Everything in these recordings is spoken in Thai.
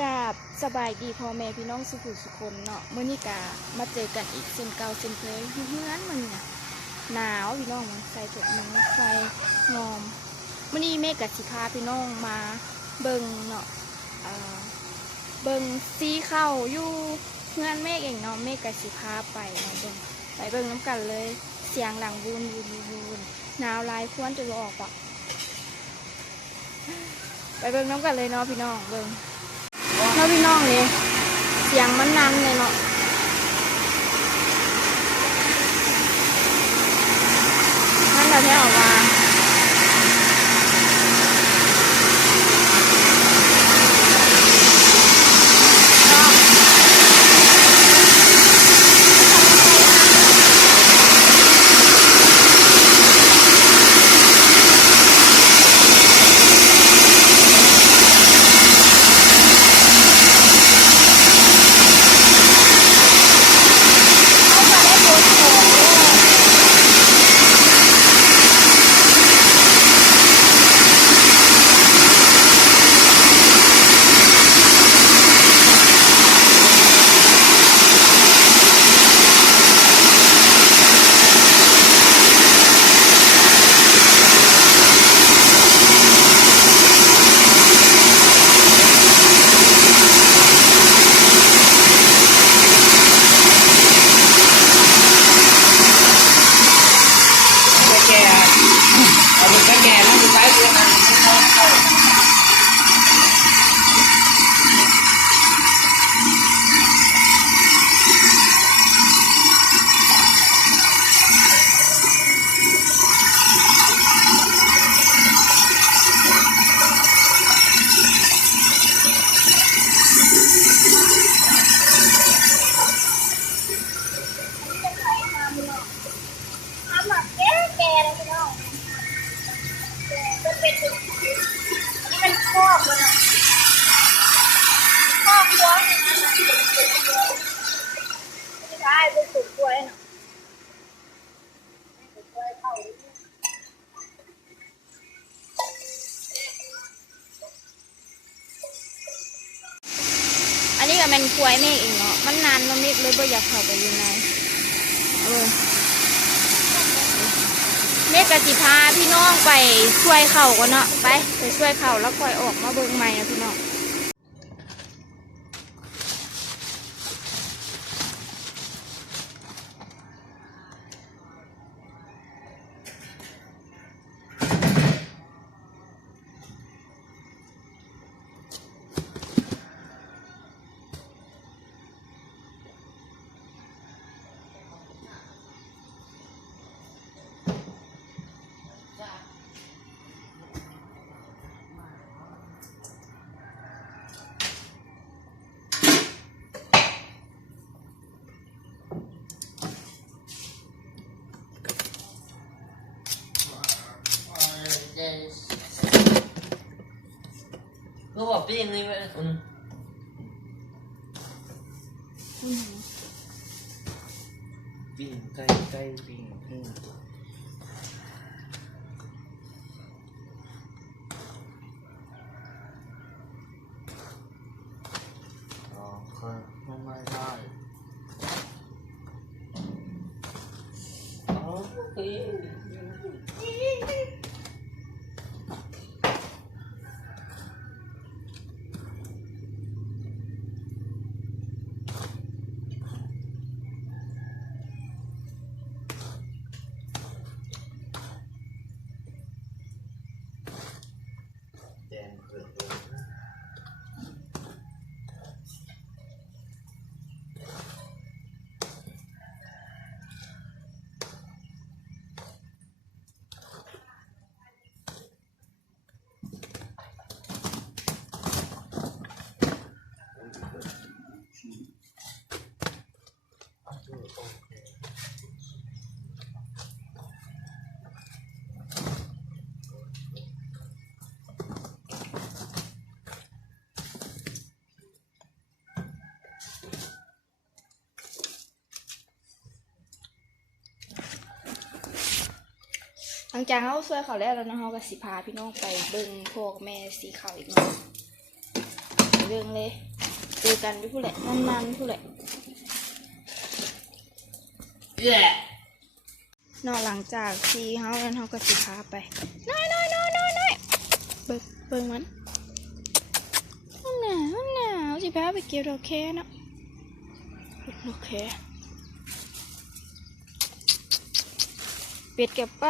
กราบสบายดีพ่อแม่พี่น้องสุขุสุคนเนาะเมื่อนี้กามาเจอกันอีกเส้นเก่าเส้นเคยเฮือนมันเนี่ยหนาวพี่น้องใส่ถุงมือไฟงอมเมื่อนี้เมฆกับสิพาพี่น้องมาเบิ่งเนาะเบิ่งซีเข้าอยู่เฮือนเมฆเองเนาะเมฆกับสิพาไปเนาะเบิ่งน้ำกันเลยเสียงหลังวูนหนาวลายควนจะออกปะไปเบิ่งน้ำกันเลยเนาะพี่น้องเบิ่งเนาะพี่น้องเลยเสียงมันนันเลยเนาะนั่นเราที่ออกมาอันนี้ก็เป็นกล้วยเมฆเองเนาะมันนานแล้วเมฆเลยบ่อยากเข้าไปอยู่ในเมฆกะจิพาพี่น้องไปช่วยเข่ากันเนาะไปช่วยเข่าแล้วค่อยออกมาเบิ่งใหม่นะพี่น้องก็บอกพี่นี่ว่าปิ้งไก่ปิ้งอ๋อครับไม่ได้อ๋อโอเคหลังจากเขาช่วยเขาแล้วนะเขาก็สิพาพี่น้องไปเบิ่งพ่อกับแม่สีเขาอีกหน่อย เรื่องเลยเจอกันด้วยผู้แหละนานๆผู้แหละนอกหลังจากที่เฮานั้นเฮาก็สิพาไปน้อยเบิ่งมันหนาวสิพาไปเก็บดอกแคเนาะดอกแคเป็ดเก็บไป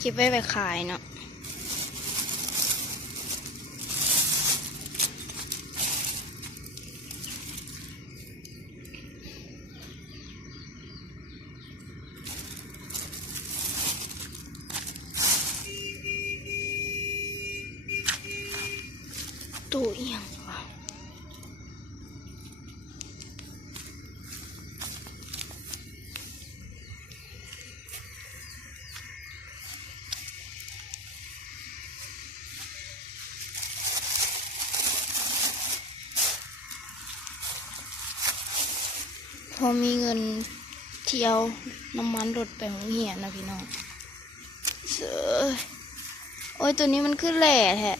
เก็บไว้ไปขายเนาะตัวเอียงว่ะพอมีเงินเที่ยวน้ำมันรถไปโรงเรียนนะพี่น้องเสือโอ้ยตัวนี้มันขึ้นแหล่แท้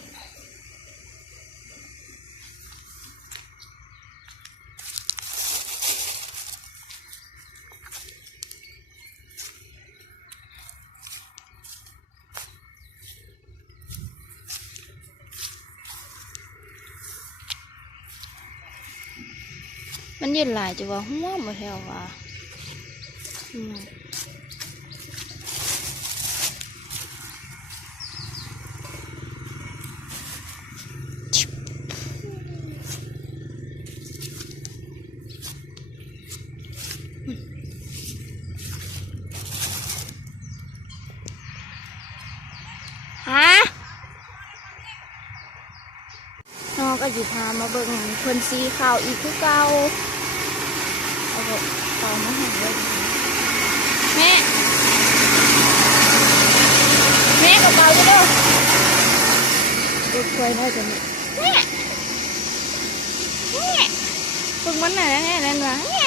มันเย็นหลายจะว่าหัวมาแถวว่าฮะน้องก็อยู่พามาเบิ่งเพิ่นซีข่าวอีกคือเก่าเอาแบบต่อมาให้เลยแม่กับเบาจะเด้อดูควยได้จังแม่ฝึกมันหน่อยนะเนี่ยนั่นวะแม่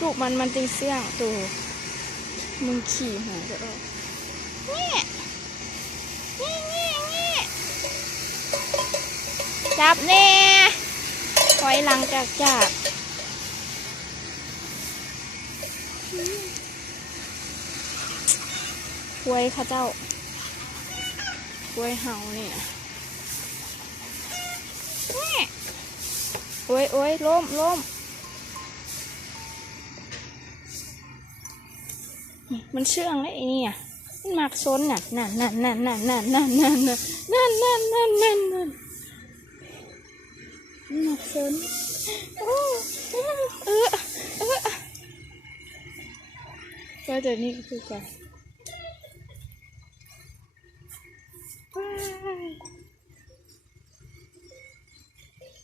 ลูกมันจึงเสี่ยงตัวมึงขี่หาจะออกจับแน่ถอยหลังจากควยข้าเจ้าควยเห่าเนี่ยโอ้ยล้มมันเชื่องเลยไอ้นี่อ่ะมันมักซนน่ะนั่นมักซนก็เดี๋ยวนี้ก็คือกัน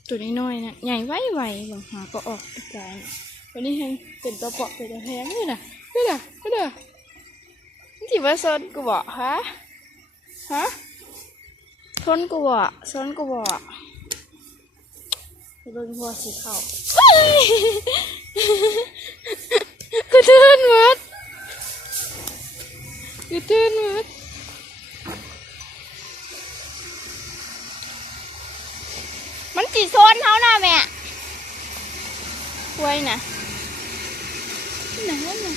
ตัวน้อยๆนะใหญ่ไวบางหาก็ออกอีกใจวันนี้ยังเป็นตัวเปาะเป็นตัวแพงเลยนะก็เด้อนี่ที่ว่าซนกูบอกฮะซนกูบอกเบิ่งหัวสีขาวกูตื่นหมดมันจีโซนเขาน่ะแม่ควยน่ะนั่นเลย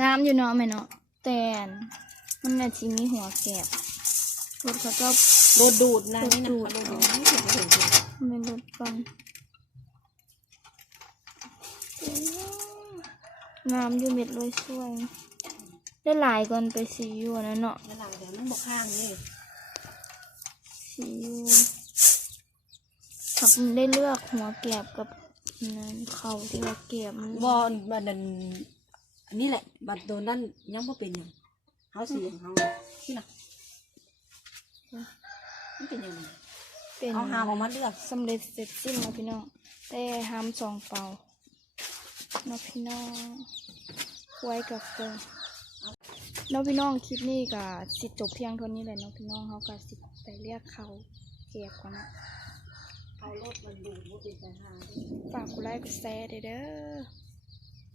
งามอยู่เนาะแม่เนาะแต่นมันน่ะสิมีหัวแกบรถเขาก็ โดดดูดนะนี่นะ โด โด ด ด ดู ดู ด ดไม่ถึงไม่ถึง ไม่รถฟังงามอยู่เม็ดเลยช่วยได้หลายก่อนไปซีอยู่อันนะเนาะ นั่นหลังเดี๋ยวมันบอกข้างนี่ ซีอยู่ผักมันได้เลือกหัวแกบกับนั้นเขาที่ว่าแกบมัน บอลบัดนั้นอันนี้แหละบัดโดนนั่นยังบ่เป็นหยังเขาสีของเขาที่น่ะมันเป็นยังไง เป็น เอาหาของมันเลือก สำเร็จเสร็จสิ้นแล้วพี่น้องแต่ห้ามสองเป่าเนาะพี่น้องไว้กับเกินเนาะพี่น้องคลิปนี้ก็สิจบเพียงเท่านี้แหละเนาะพี่น้องเขาก็สิไปเรียกเขาแกบก่อนนะ เอารถมันดูดว่าเป็นปัญหา ฝากกดไลค์กดแชร์เด้อ